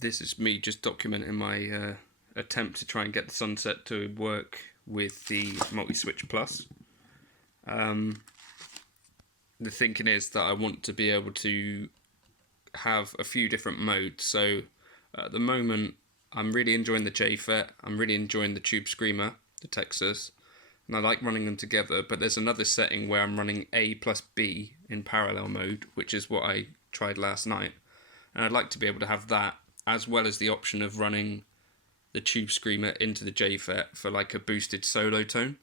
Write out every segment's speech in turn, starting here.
This is me just documenting my attempt to try and get the Sunset to work with the MultiSwitch Plus. The thinking is that I want to be able to have a few different modes. So at the moment I'm really enjoying the JFET, I'm really enjoying the Tube Screamer, the Texas, and I like running them together, but there's another setting where I'm running A plus B in parallel mode, which is what I tried last night, and I'd like to be able to have that as well as the option of running the Tube Screamer into the JFET for like a boosted solo tone.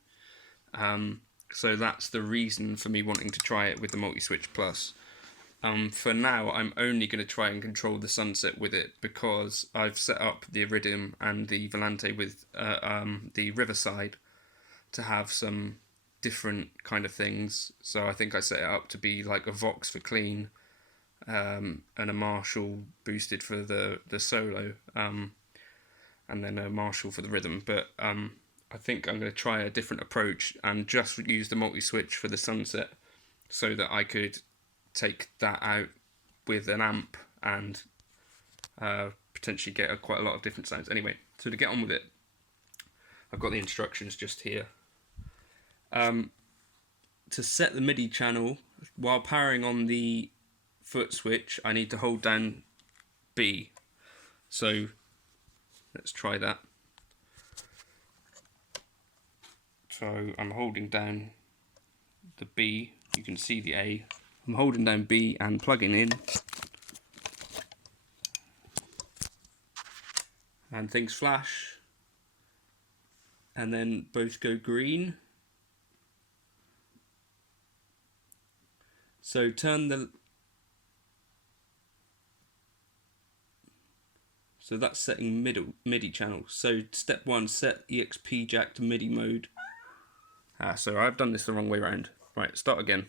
So that's the reason for me wanting to try it with the MultiSwitch Plus. For now, I'm only going to try and control the Sunset with it because I've set up the Iridium and the Volante with the Riverside to have some different kind of things. So I think I set it up to be like a Vox for clean, and a Marshall boosted for the solo, and then a Marshall for the rhythm. But I think I'm going to try a different approach and just use the MultiSwitch for the Sunset so that I could take that out with an amp and potentially get quite a lot of different sounds. Anyway, so to get on with it, I've got the instructions just here. To set the MIDI channel while powering on the foot switch, I need to hold down B. So let's try that. So I'm holding down the B, you can see the A. I'm holding down B and plugging in. And things flash. And then both go green. So turn the... So that's setting MIDI channel. So step 1, set EXP jack to MIDI mode. So I've done this the wrong way around. Right, start again.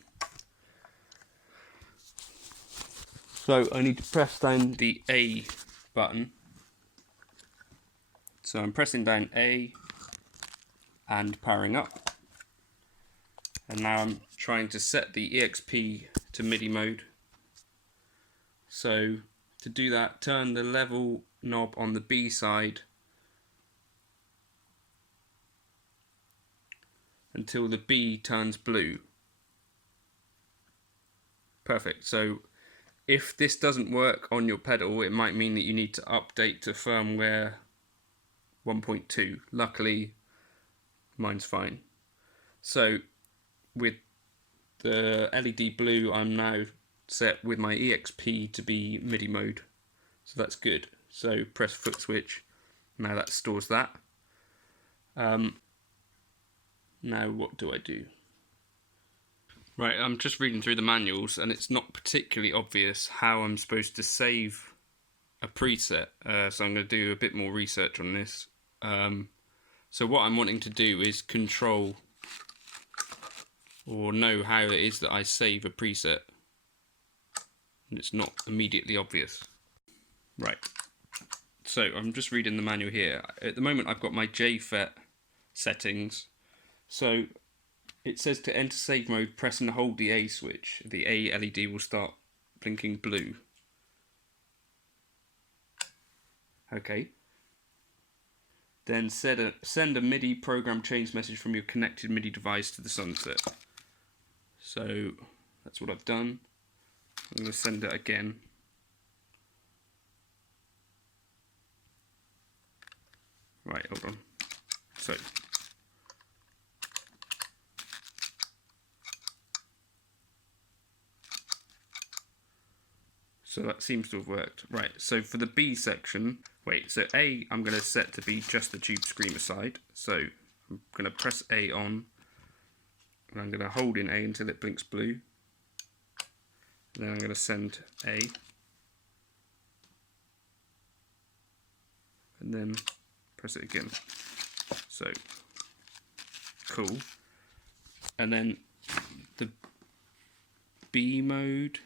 So I need to press down the A button. So I'm pressing down A and powering up. And now I'm trying to set the EXP to MIDI mode. So to do that, turn the level knob on the B side until the B turns blue. Perfect. So if this doesn't work on your pedal, it might mean that you need to update to firmware 1.2. Luckily, mine's fine. So with the LED blue, I'm now set with my EXP to be MIDI mode. So that's good. So press foot switch. Now that stores that. Now what do I do? Right, I'm just reading through the manuals and it's not particularly obvious how I'm supposed to save a preset. So I'm going to do a bit more research on this. So what I'm wanting to do is control or know how it is that I save a preset. And it's not immediately obvious. Right, so I'm just reading the manual here. At the moment I've got my JFET settings. So it says to enter save mode, press and hold the A switch. The A LED will start blinking blue. Okay. Then send a MIDI program change message from your connected MIDI device to the Sunset. So that's what I've done. I'm going to send it again. Right, hold on. So that seems to have worked. Right, so for the B section, so A I'm going to set to be just the Tube Screamer side. So I'm going to press A on, and I'm going to hold in A until it blinks blue. And then I'm going to send A. And then press it again. So, cool. And then the B mode.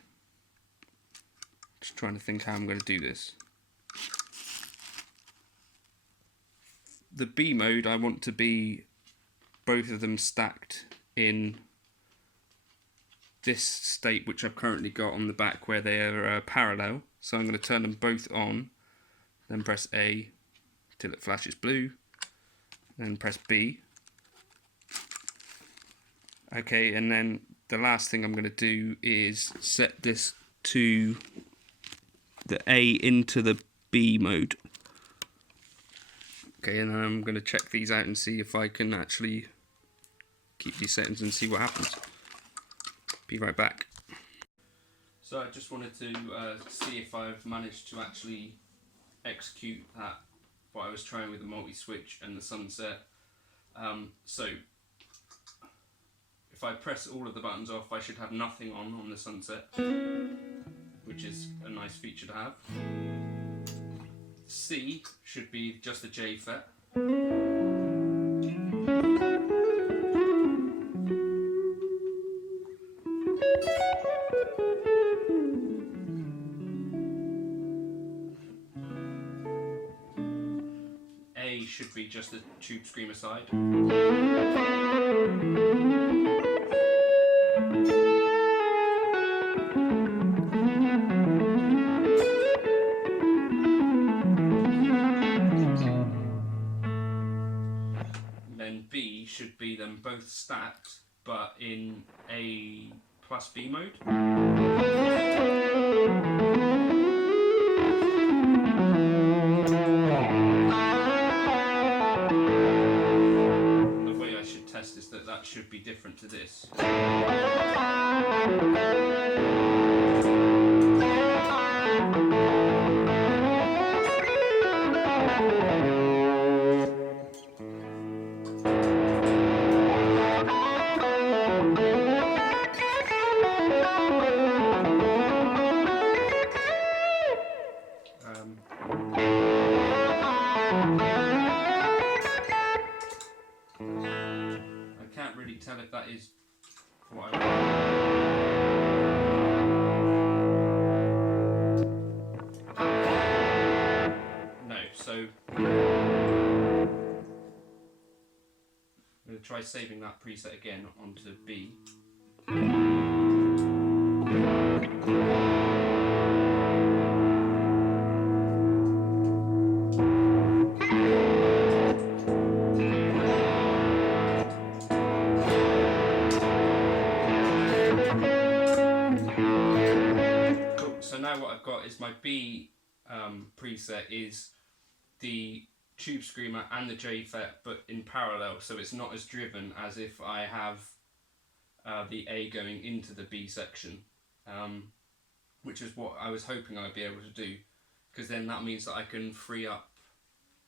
Just trying to think how I'm going to do this. The B mode, I want to be both of them stacked in this state which I've currently got on the back where they are parallel. So I'm going to turn them both on then press A till it flashes blue, then press B. Okay, and then the last thing I'm going to do is set this to the A into the B mode. Okay, and then I'm going to check these out and see if I can actually keep these settings and see what happens. Be right back. So I just wanted to see if I've managed to actually execute that, what I was trying with the multi-switch and the sunset. So if I press all of the buttons off, I should have nothing on the sunset, which is a nice feature to have. C should be just a J FET. A should be just a tube screamer side. Then B should be them both stacked, but in A plus B mode. The way I should test is that should be different to this. I can't really tell if that is what I want. No, so I'm going to try saving that preset again onto B. So now what I've got is my B preset is the tube screamer and the J FET, but in parallel, so it's not as driven as if I have the A going into the B section, which is what I was hoping I'd be able to do, because then that means that I can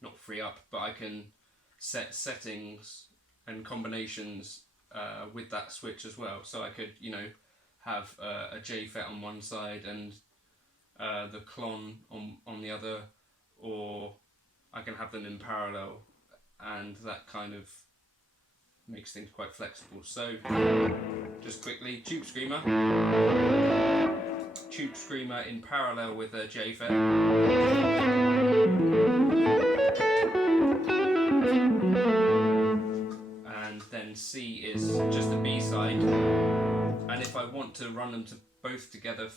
but I can set settings and combinations with that switch as well. So I could, have a J FET on one side and the clon on the other, or I can have them in parallel, and that kind of makes things quite flexible. So just quickly, tube screamer in parallel with a J FET, and then C is just the B side. And if I want to run them both together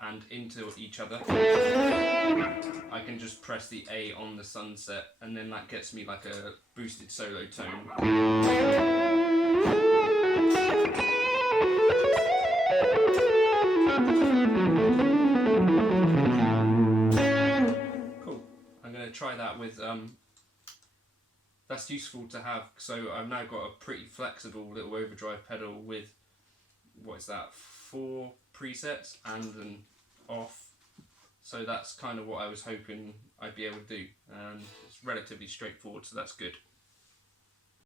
and into each other, I can just press the A on the sunset, and then that gets me like a boosted solo tone. Cool. I'm going to try that with that's useful to have. So I've now got a pretty flexible little overdrive pedal with, what is that, 4 presets and an off. So that's kind of what I was hoping I'd be able to do, and it's relatively straightforward, so that's good.